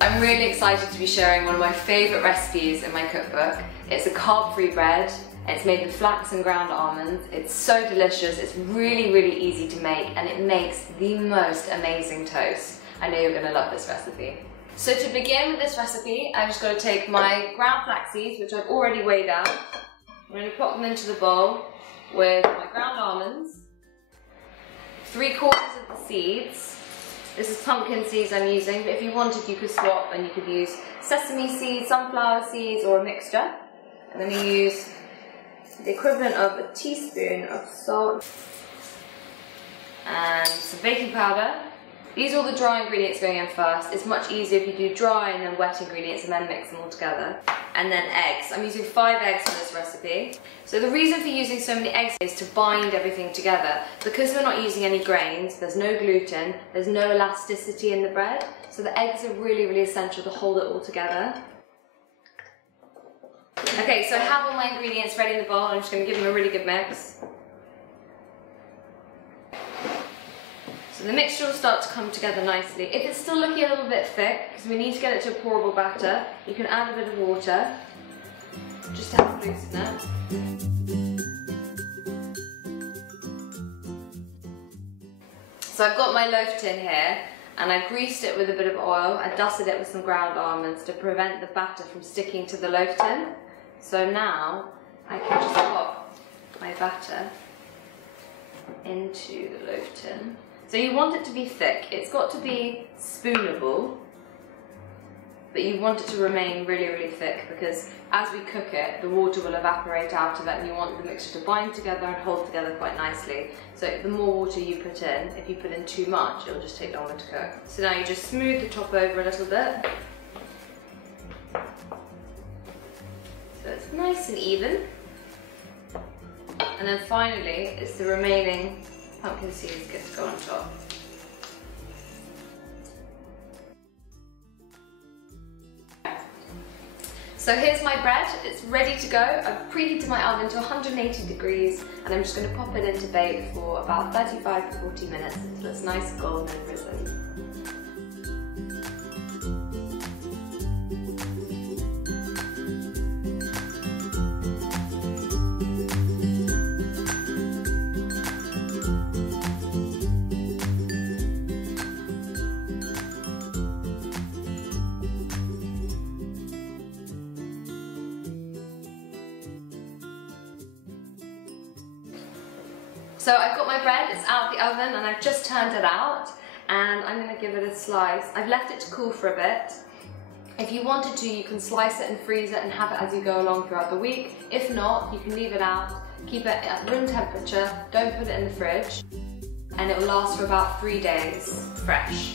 I'm really excited to be sharing one of my favourite recipes in my cookbook. It's a carb-free bread. It's made with flax and ground almonds. It's so delicious, it's really, really easy to make, and it makes the most amazing toast. I know you're going to love this recipe. So to begin with this recipe, I'm just going to take my ground flax seeds, which I've already weighed out. I'm going to pop them into the bowl with my ground almonds, 3/4 of the seeds. This is pumpkin seeds I'm using, but if you wanted you could swap and you could use sesame seeds, sunflower seeds, or a mixture. And then you use the equivalent of a teaspoon of salt and some baking powder. These are all the dry ingredients going in first. It's much easier if you do dry and then wet ingredients and then mix them all together. And then eggs. I'm using 5 eggs for this recipe. So the reason for using so many eggs is to bind everything together. Because we're not using any grains, there's no gluten, there's no elasticity in the bread. So the eggs are really, really essential to hold it all together. Okay, so I have all my ingredients ready in the bowl. I'm just going to give them a really good mix. So the mixture will start to come together nicely. If it's still looking a little bit thick, because we need to get it to a pourable batter, you can add a bit of water, just to help loosen it. So I've got my loaf tin here, and I've greased it with a bit of oil. I dusted it with some ground almonds to prevent the batter from sticking to the loaf tin. So now I can just pop my batter into the loaf tin. So you want it to be thick. It's got to be spoonable, but you want it to remain really, really thick because as we cook it, the water will evaporate out of it and you want the mixture to bind together and hold together quite nicely. So the more water you put in, if you put in too much, it will just take longer to cook. So now you just smooth the top over a little bit. So it's nice and even. And then finally, it's the remaining pumpkin seeds get to go on top. So here's my bread, it's ready to go. I've preheated my oven to 180 degrees and I'm just going to pop it into bake for about 35 to 40 minutes until it's nice, golden and risen. So I've got my bread, it's out of the oven and I've just turned it out and I'm going to give it a slice. I've left it to cool for a bit. If you wanted to, you can slice it and freeze it and have it as you go along throughout the week. If not, you can leave it out, keep it at room temperature, don't put it in the fridge, and it will last for about 3 days fresh.